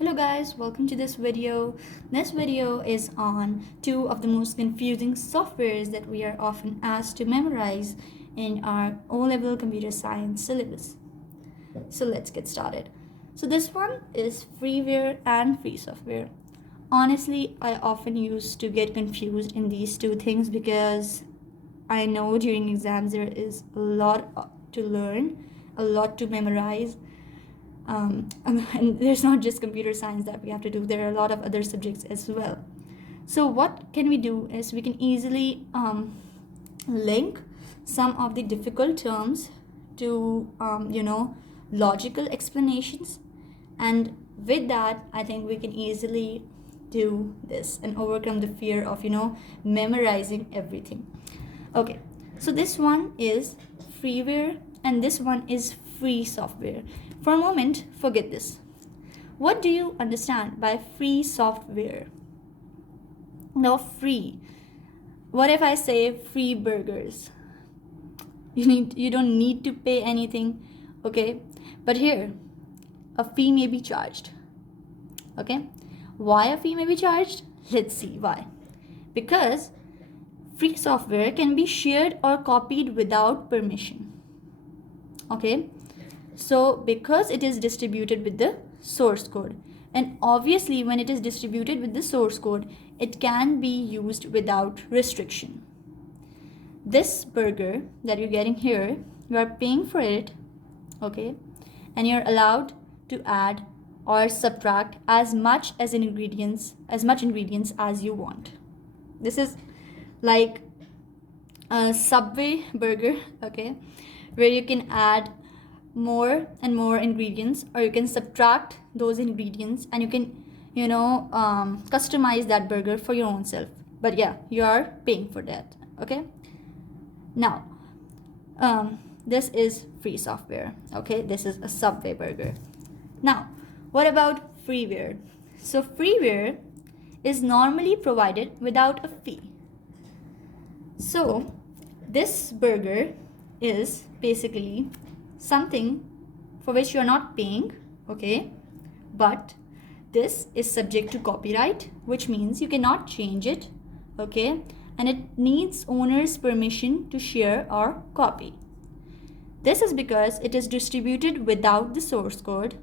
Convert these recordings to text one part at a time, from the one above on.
Hello guys, welcome to this video. This video is on two of the most confusing softwares that we are often asked to memorize in our O-level computer science syllabus. So let's get started. So this one is freeware and free software. Honestly, I often used to get confused in these two things because I know during exams there is a lot to learn, a lot to memorize. And there's not just computer science that we have to do, there are a lot of other subjects as well. So what can we do is we can easily link some of the difficult terms to logical explanations, and with that I think we can easily do this and overcome the fear of memorizing everything. Okay, so this one is freeware and this one is free software. For a moment, forget this. What do you understand by free software? Now, free. What if I say free burgers? You don't need to pay anything, okay? But here, a fee may be charged, okay? Why a fee may be charged? Let's see why. Because free software can be shared or copied without permission, okay? So because it is distributed with the source code, and obviously when it is distributed with the source code, it can be used without restriction. This burger that you're getting here, you are paying for it, okay, and you're allowed to add or subtract as much ingredients as you want. This is like a Subway burger, okay, where you can add more and more ingredients, or you can subtract those ingredients and you can customize that burger for your own self. But yeah, you are paying for that, okay? Now this is free software, okay? This is a Subway burger. Now what about freeware? So freeware is normally provided without a fee. So this burger is basically something for which you're not paying, okay, but this is subject to copyright, which means you cannot change it, okay, and it needs owner's permission to share or copy. This is because it is distributed without the source code,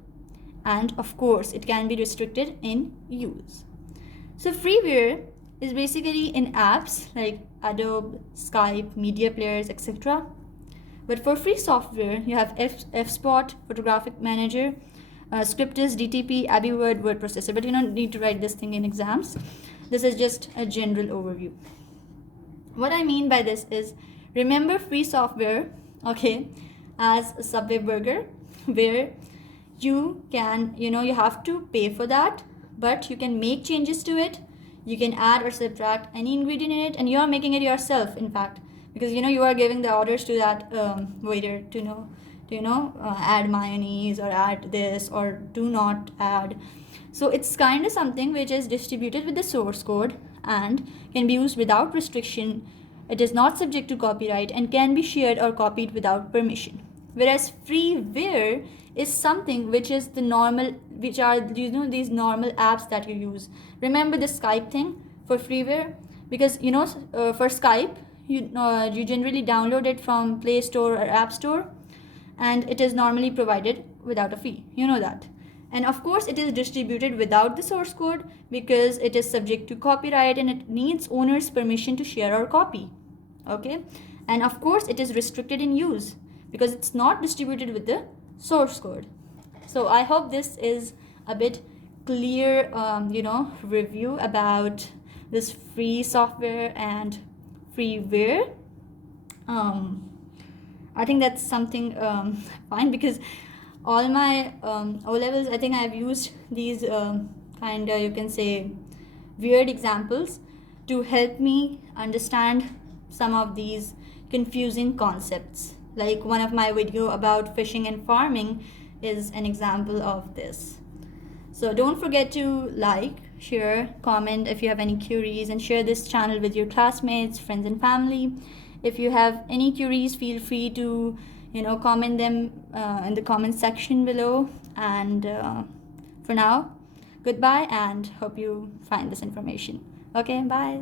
and of course it can be restricted in use. So freeware is basically in apps like Adobe, Skype, media players, etc. But for free software, you have F-Spot, Photographic Manager, Scriptus, DTP, Abbey Word, word processor. But you don't need to write this thing in exams. This is just a general overview. What I mean by this is, remember free software, okay, as a Subway burger, where you can, you have to pay for that, but you can make changes to it. You can add or subtract any ingredient in it, and you are making it yourself, in fact. Because you are giving the orders to that waiter to add mayonnaise or add this or do not add. So it's kind of something which is distributed with the source code and can be used without restriction. It is not subject to copyright and can be shared or copied without permission. Whereas freeware is something which is the normal, which are these normal apps that you use. Remember the Skype thing for freeware? Because for Skype, you generally download it from Play Store or App Store, and it is normally provided without a fee, that. And of course it is distributed without the source code because it is subject to copyright and it needs owner's permission to share or copy, okay? And of course it is restricted in use because it's not distributed with the source code. So I hope this is a bit clear review about this free software and freeware. I think that's something fine, because all my O-levels, I think I've used these kind of, you can say, weird examples to help me understand some of these confusing concepts. Like one of my video about fishing and farming is an example of this. So don't forget to like, share, comment if you have any queries, and share this channel with your classmates, friends and family. If you have any queries, feel free to comment them in the comment section below. And for now, Goodbye, and hope you find this information. Okay, bye.